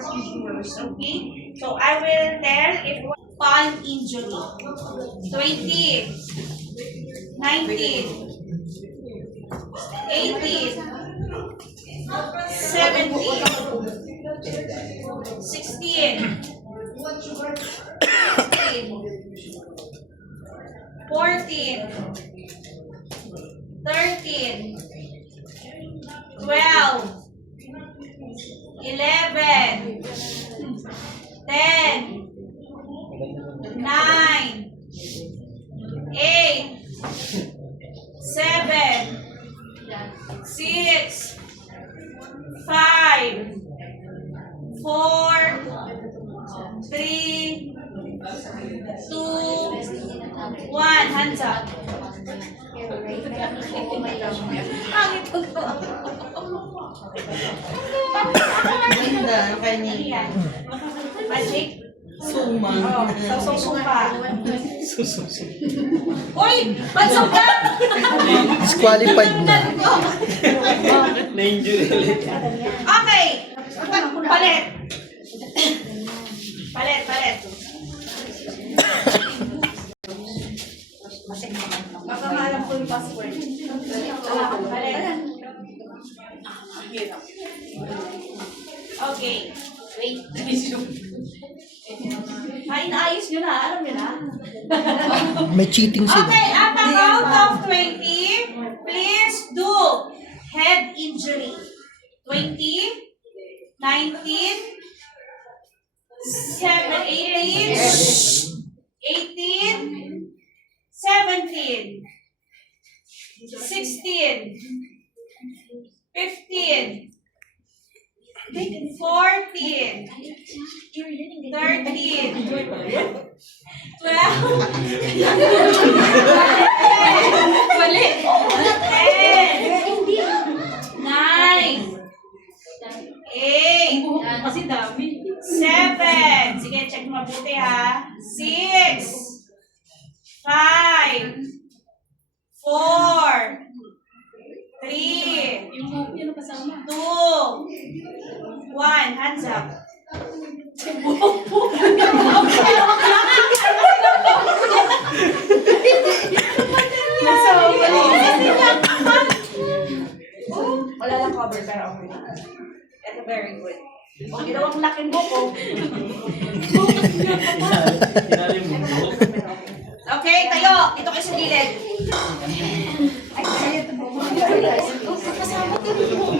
procedures. Okay? So I will tell if palm injury. 20, 19, 18, 17, 16, 14, 13, 12, 11, 10, 9, 8, 7, 6, 5, 4, 3, 2, 1. Hands up. Ang ito to. Ganda, kanya. Magic? Suma. Sumpa. Uy! Bansok ka! Disqualified na. Na-injury ulit. Okay. Palit. Palit. Makakalam ko yung password. Palit. Okay. Wait. Ay, naayos nyo na. Alam nyo na. May cheating sila. Okay, at the count of 20, please do head injury. 20, 19, 18, 17, 16, 15, 14, 13, 12, Mali. 10, 9, 8, Kasi dami. 7, sige, check mo mabuti ha. 6, 5, 4, 3, Yung kasama. 2, 1. Hands up. Wala lang cover pero okay na. Ito very good. Okay daw ang laking buko. Inalim mo. Okay, tayo. Dito kayo sa gilid. Ay, kasama ko yung buko.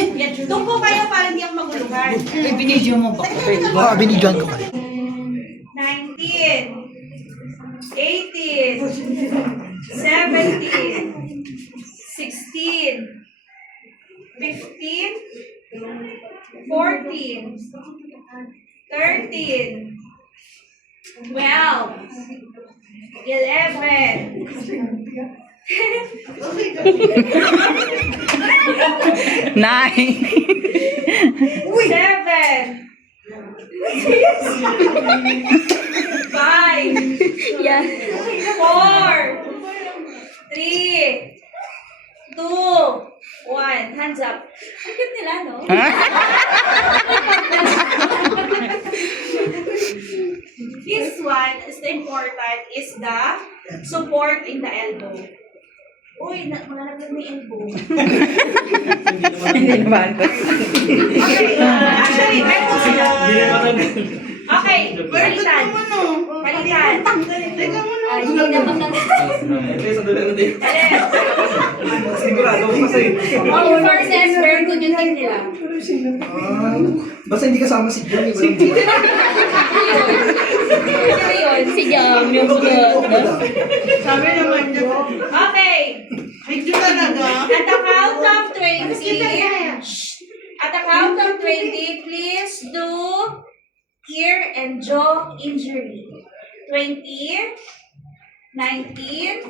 Yan, doon po kayo para hindi ako maguluhan. Binidyo mo ba? Binigyan ko kayo. 19, 18, 17, 16, 15, 14, 13, 12, 11, 7, 5, 4, 3, 2, 1. Hands up. Ang cute nila, no? This one is the important is the support in the elbow. Uy, malalaglag na yung elbow. Hindi naman. Okay, actually, meron sila. Hindi na matanggal. Okay, palitan. Palitan. Ay, hindi naman lang. Ito yung sandali ko din. Sigurado ko kasi. Yung first is very good yung team nila. Basta hindi kasama si Jimmy. Si Jam, yung sunod. Sabi naman niya. Okay. Hindi talaga. At the count of 20, at the count of 20, please do ear and jaw injury. 20, 19,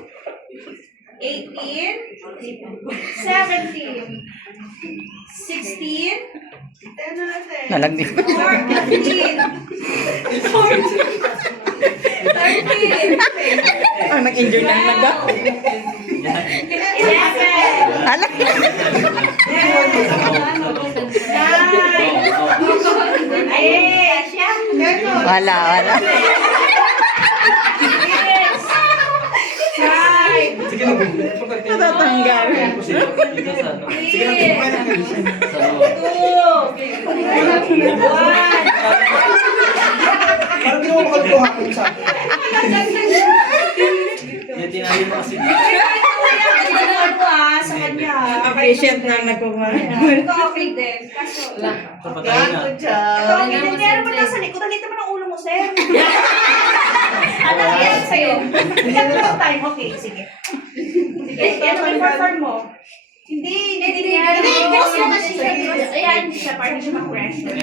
18, 17, 16, Nalagdi. 14, 13, Ah, nag-injure na naga. 11, Alam. 9, Wala. Yes. Five. Sige na. Natatanggal. Sige na. Three. Two. One. Parang ginawa ko kaluluhakin sa akin. Tinahin mo kasi. Ano sa kanya. Patient na nagkuha. Ito okay din. Kaso, Papatayin na. Good ito job. okay din. Kaya naman nasa likod. Dito naman ang ulo mo, sir. Ano yan sa'yo? Bigyan mo ng time. Okay, sige. Sige, yan ang perform mo. Hindi. Post mo kasi siya. Ayan, siya. Parang siya ma-pressure.